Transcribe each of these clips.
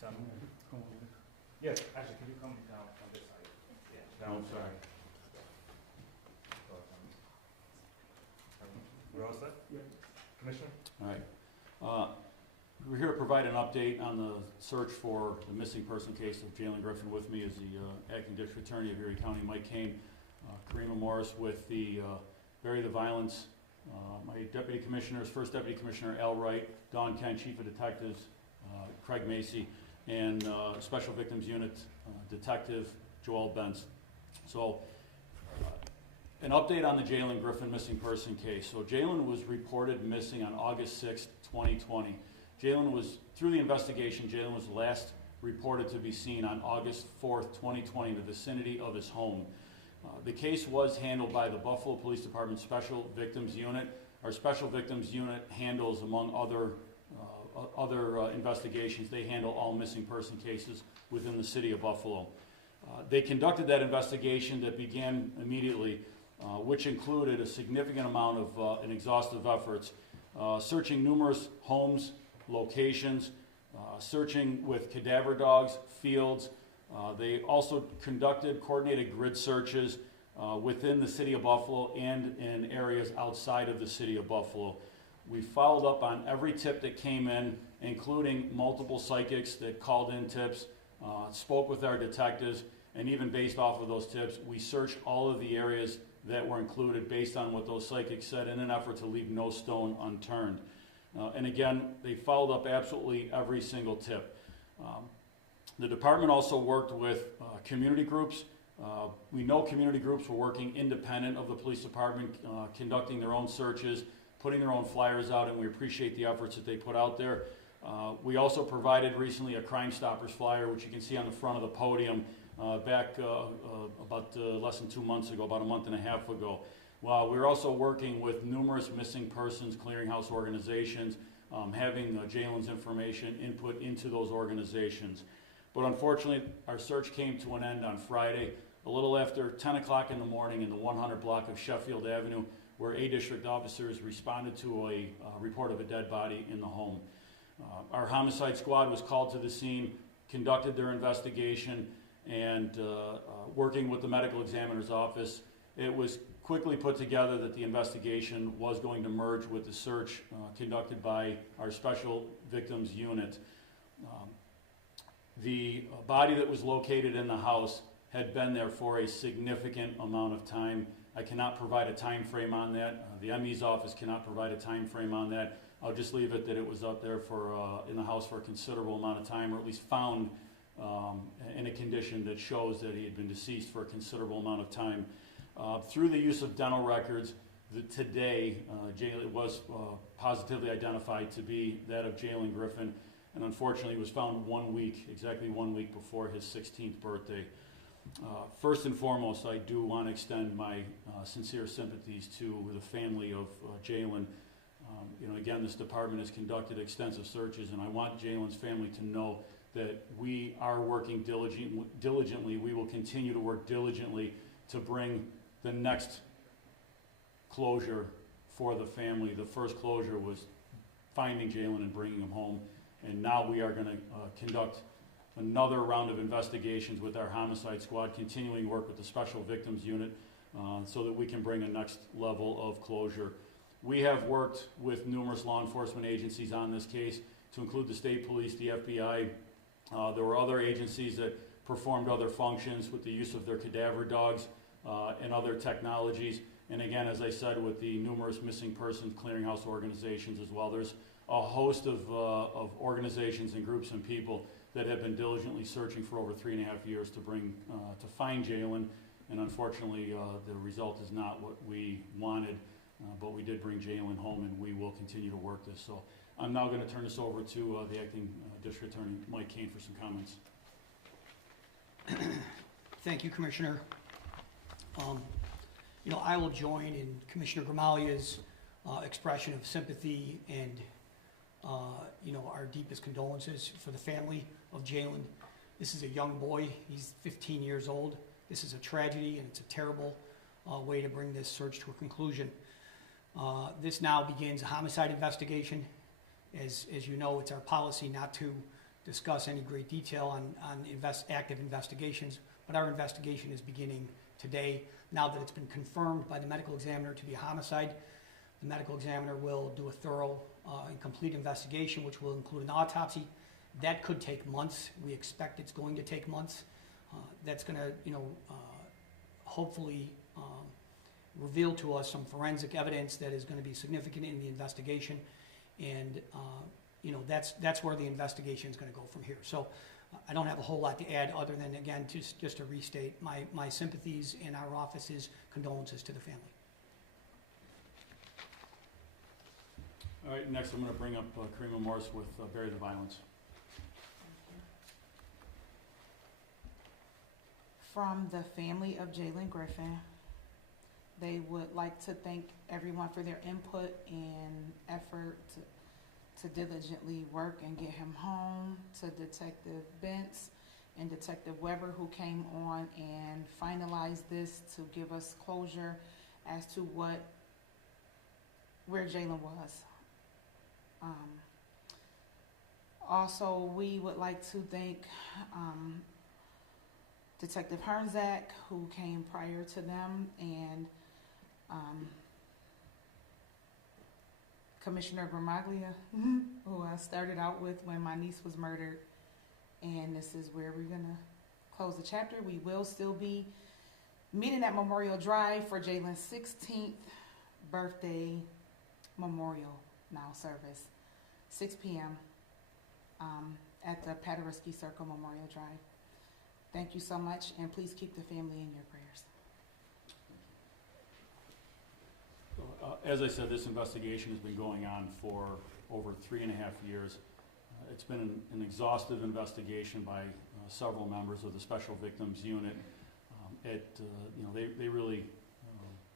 Done. Yes, actually, can you come down on this side? Yeah. Down, sorry. We're all set? Yeah. Commissioner? All right. We're here to provide an update on the search for the missing person case of Jaylen Griffin. With me is the Acting District Attorney of Erie County, Mike Kane, Karima Morris with the Bury the Violence, my Deputy Commissioners, First Deputy Commissioner Al Wright, Don Kent, Chief of Detectives, Craig Macy, and Special Victims Unit Detective Joel Benz. So, an update on the Jaylen Griffin missing person case. So Jaylen was reported missing on August 6th, 2020. Through the investigation, Jaylen was last reported to be seen on August 4th, 2020 in the vicinity of his home. The case was handled by the Buffalo Police Department Special Victims Unit. Our Special Victims Unit handles, among other investigations, they handle all missing person cases within the city of Buffalo. They conducted that investigation that began immediately, which included a significant amount of and exhaustive efforts, searching numerous homes, locations, searching with cadaver dogs, fields. They also conducted coordinated grid searches within the city of Buffalo and in areas outside of the city of Buffalo. We followed up on every tip that came in, including multiple psychics that called in tips, spoke with our detectives, and even based off of those tips, we searched all of the areas that were included based on what those psychics said in an effort to leave no stone unturned. And again, they followed up absolutely every single tip. The department also worked with community groups. We know community groups were working independent of the police department, conducting their own searches, putting their own flyers out, and we appreciate the efforts that they put out there. We also provided recently a Crime Stoppers flyer, which you can see on the front of the podium, back about less than 2 months ago, about a month and a half ago. We're also working with numerous missing persons clearinghouse organizations, having Jaylen's information input into those organizations. But unfortunately, our search came to an end on Friday, a little after 10 o'clock in the morning in the 100 block of Sheffield Avenue, where A district officers responded to a report of a dead body in the home. Our homicide squad was called to the scene, conducted their investigation, and working with the medical examiner's office, it was quickly put together that the investigation was going to merge with the search conducted by our Special Victims Unit. The body that was located in the house had been there for a significant amount of time. I cannot provide a time frame on that. The ME's office cannot provide a time frame on that. I'll just leave it that it was up there for in the house for a considerable amount of time, or at least found in a condition that shows that he had been deceased for a considerable amount of time. Through the use of dental records, today it was positively identified to be that of Jaylen Griffin, and unfortunately was found exactly 1 week before his 16th birthday. First and foremost, I do want to extend my sincere sympathies to the family of Jaylen. Again, this department has conducted extensive searches, and I want Jaylen's family to know that we are working diligently. We will continue to work diligently to bring the next closure for the family. The first closure was finding Jaylen and bringing him home, and now we are going to conduct another round of investigations with our homicide squad, continuing work with the Special Victims Unit so that we can bring a next level of closure. We have worked with numerous law enforcement agencies on this case, to include the state police, the FBI. There were other agencies that performed other functions with the use of their cadaver dogs and other technologies. And again, as I said, with the numerous missing persons clearinghouse organizations as well. There's a host of organizations and groups and people that have been diligently searching for over 3.5 years to find Jaylen. And unfortunately, the result is not what we wanted, but we did bring Jaylen home, and we will continue to work this. So I'm now going to turn this over to the Acting District Attorney, Mike Kane, for some comments. Thank you, Commissioner. I will join in Commissioner Gramalia's expression of sympathy and, our deepest condolences for the family of Jaylen. This is a young boy. He's 15 years old. This is a tragedy, and it's a terrible way to bring this search to a conclusion. This now begins a homicide investigation. As you know, it's our policy not to discuss any great detail on active investigations, but our investigation is beginning today. Now that it's been confirmed by the medical examiner to be a homicide, the medical examiner will do a thorough and complete investigation, which will include an autopsy. That could take months. We expect it's going to take months. That's going to, hopefully reveal to us some forensic evidence that is going to be significant in the investigation, and that's where the investigation is going to go from here. So I don't have a whole lot to add other than, again, just to restate my sympathies and our office's condolences to the family. All right, next I'm going to bring up Karima Morris with Bury the Violence. From the family of Jaylen Griffin, they would like to thank everyone for their input and effort to diligently work and get him home, to Detective Bentz and Detective Weber, who came on and finalized this to give us closure as to where Jaylen was. Also, we would like to thank Detective Hernzak, who came prior to them, and Commissioner Gramaglia, who I started out with when my niece was murdered. And this is where we're going to close the chapter. We will still be meeting at Memorial Drive for Jaylen's 16th birthday memorial now service, 6 p.m. At the Paderewski Circle Memorial Drive. Thank you so much, and please keep the family in your prayers. As I said, this investigation has been going on for over 3.5 years. It's been an exhaustive investigation by several members of the Special Victims Unit. They really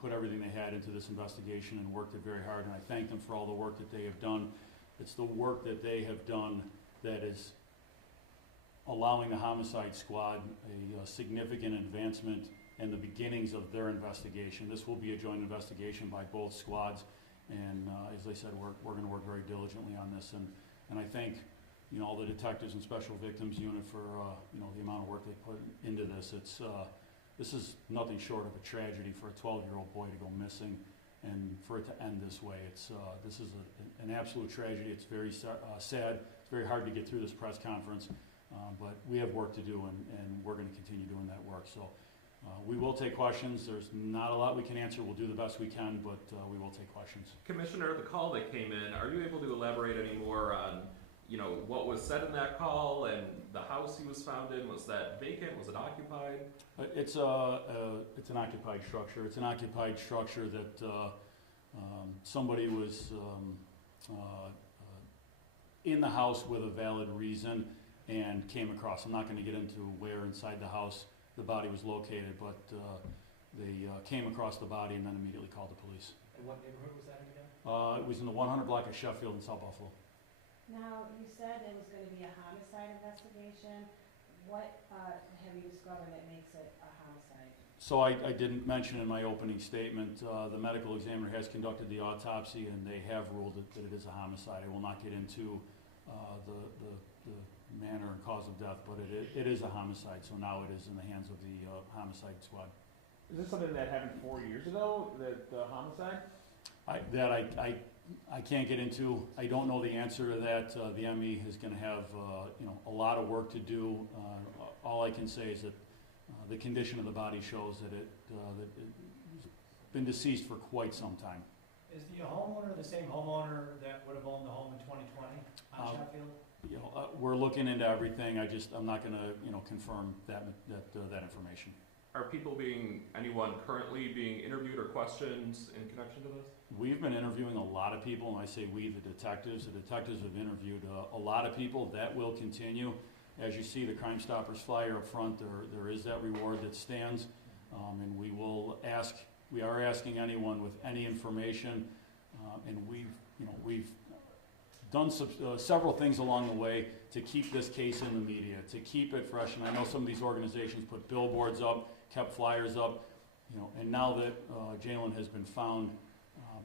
put everything they had into this investigation and worked it very hard, and I thank them for all the work that they have done. It's the work that they have done that is allowing the Homicide Squad a significant advancement in the beginnings of their investigation. This will be a joint investigation by both squads, and as I said, we're going to work very diligently on this, and I thank all the detectives and Special Victims Unit for the amount of work they put into this. This is nothing short of a tragedy for a 12-year-old boy to go missing, and for it to end this way. This is an absolute tragedy. It's very sad. It's very hard to get through this press conference, but we have work to do, and we're going to continue doing that work. So we will take questions. There's not a lot we can answer. We'll do the best we can, but we will take questions. Commissioner, the call that came in, are you able to elaborate any more on what was said in that call and the house he was found in? Was that vacant? Was it occupied? It's an occupied structure. It's an occupied structure that somebody was in the house with a valid reason and came across. I'm not going to get into where inside the house the body was located, but they came across the body and then immediately called the police. And what neighborhood was that again? It was in the 100 block of Sheffield in South Buffalo. Now, you said it was going to be a homicide investigation. What have you discovered that makes it a homicide? So I didn't mention in my opening statement, the medical examiner has conducted the autopsy and they have ruled that it is a homicide. I will not get into the manner and cause of death, but it is a homicide, so now it is in the hands of the Homicide Squad. Is this something that happened 4 years ago, the homicide? I can't get into. I don't know the answer to that. The ME is going to have a lot of work to do. All I can say is that the condition of the body shows that it's been deceased for quite some time. Is the homeowner the same homeowner that would have owned the home in 2020 on Sheffield? We're looking into everything. I'm not going to confirm that information. Are anyone currently being interviewed or questioned in connection to this? We've been interviewing a lot of people, and I say we, the detectives. The detectives have interviewed a lot of people. That will continue. As you see the Crime Stoppers flyer up front, there is that reward that stands, and we are asking anyone with any information, and we've done several things along the way to keep this case in the media, to keep it fresh. And I know some of these organizations put billboards up, kept flyers up, and now that Jaylen has been found,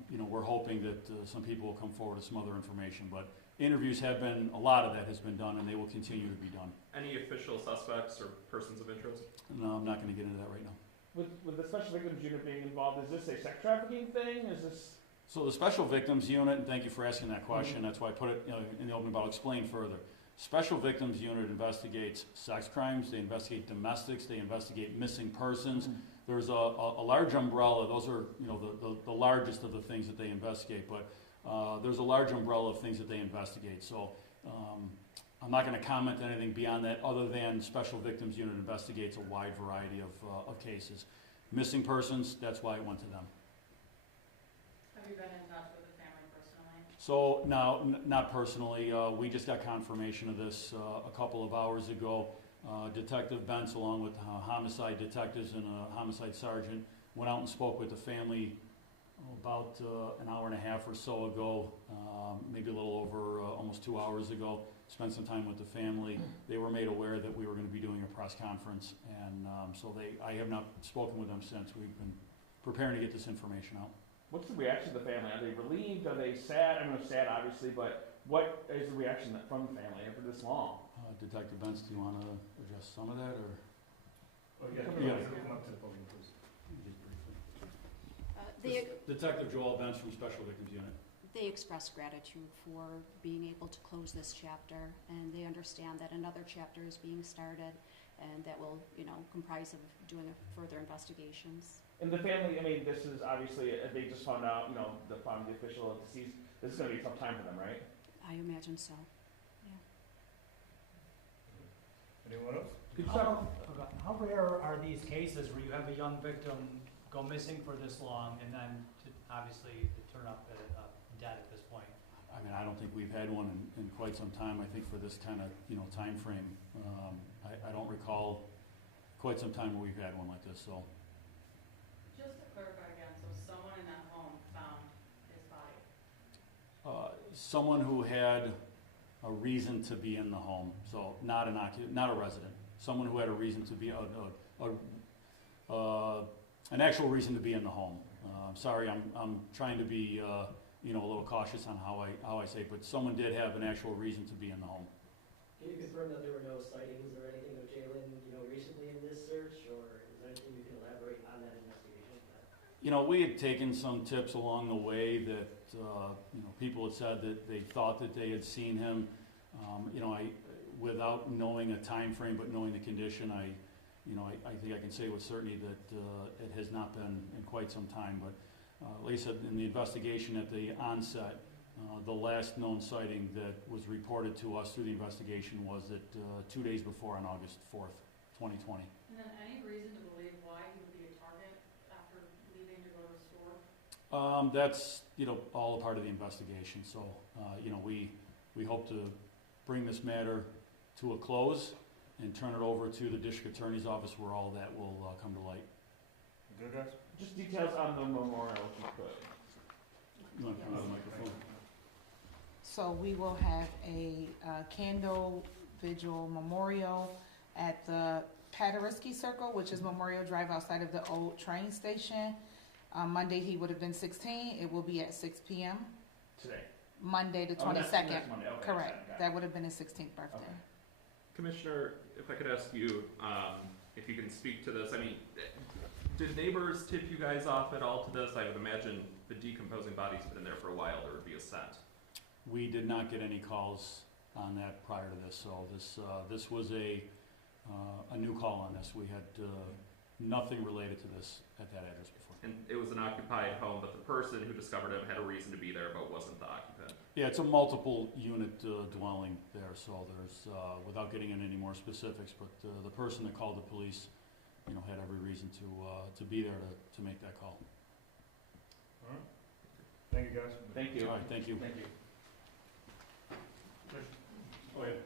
we're hoping that some people will come forward with some other information. But interviews have been, a lot of that has been done, and they will continue to be done. Any official suspects or persons of interest? No, I'm not gonna get into that right now. With the special victims unit being involved, is this a sex trafficking thing? Is this? So the Special Victims Unit, and thank you for asking that question, that's why I put it in the open, but I'll explain further. Special Victims Unit investigates sex crimes, they investigate domestics, they investigate missing persons. There's a large umbrella, those are, the largest of the things that they investigate, but there's a large umbrella of things that they investigate. So I'm not gonna comment on anything beyond that, other than Special Victims Unit investigates a wide variety of cases. Missing persons, that's why it went to them. Have you been in touch with the family personally? So, no, not personally. We just got confirmation of this a couple of hours ago. Detective Bentz, along with homicide detectives and a homicide sergeant, went out and spoke with the family about an hour and a half or so ago, maybe a little over almost 2 hours ago. Spent some time with the family. They were made aware that we were going to be doing a press conference, and I have not spoken with them since. We've been preparing to get this information out. What's the reaction of the family? Are they relieved? Are they sad? I mean, they're sad, obviously, but what is the reaction from the family after this long? Detective Bentz, do you want to address some of that, or? Oh, yeah, Yeah. come up to the podium, please. Detective Joel Bentz from Special Victims Unit. They express gratitude for being able to close this chapter, and they understand that another chapter is being started, and that will, comprise of doing further investigations. And the family, I mean, this is obviously, they just found out, the family official deceased. This is going to be a tough time for them, right? I imagine so. Anyone else? Could you talk, how rare are these cases where you have a young victim go missing for this long and then obviously to turn up dead at this point? I mean, I don't think we've had one in quite some time. I think for this kind of, time frame, I don't recall quite some time where we've had one like this, so. Just to clarify again, so someone in that home found his body? Someone who had a reason to be in the home, so not a resident. Someone who had a reason to be, an actual reason to be in the home. I'm sorry, I'm trying to be, a little cautious on how I say it, but someone did have an actual reason to be in the home. Can you confirm that there were no sightings or anything of Jaylen, recently in this search, or is there anything you can elaborate on that investigation? We had taken some tips along the way that, people had said that they thought that they had seen him. Without knowing a time frame, but knowing the condition, I think I can say with certainty that it has not been in quite some time. But like I said, in the investigation at the onset, the last known sighting that was reported to us through the investigation was that 2 days before, on August 4th, 2020. And then any reason to believe why he would be a target after leaving to go to the store? That's, all a part of the investigation. So, we hope to bring this matter to a close and turn it over to the district attorney's office, where all of that will come to light. Good, guys? Just details on the memorial, if you could. You want to come to the microphone? So we will have a candle vigil memorial at the Paderewski Circle, which is Memorial Drive outside of the old train station. Monday he would have been 16. It will be at 6 p.m. Today. Monday the Oh, next 22nd. Monday. Okay, Correct. got it. That would have been his 16th birthday. Okay. Commissioner, if I could ask you, if you can speak to this, I mean, did neighbors tip you guys off at all to this? I would imagine the decomposing body's been in there for a while, there would be a scent. We did not get any calls on that prior to this, so this was a new call on this. We had nothing related to this at that address before. And it was an occupied home, but the person who discovered him had a reason to be there, but wasn't the occupant. Yeah, it's a multiple unit dwelling there, so there's, without getting into any more specifics, but the person that called the police, had every reason to be there to make that call. All right. Thank you, guys. Thank you. All right, thank you. Thank you. Go ahead.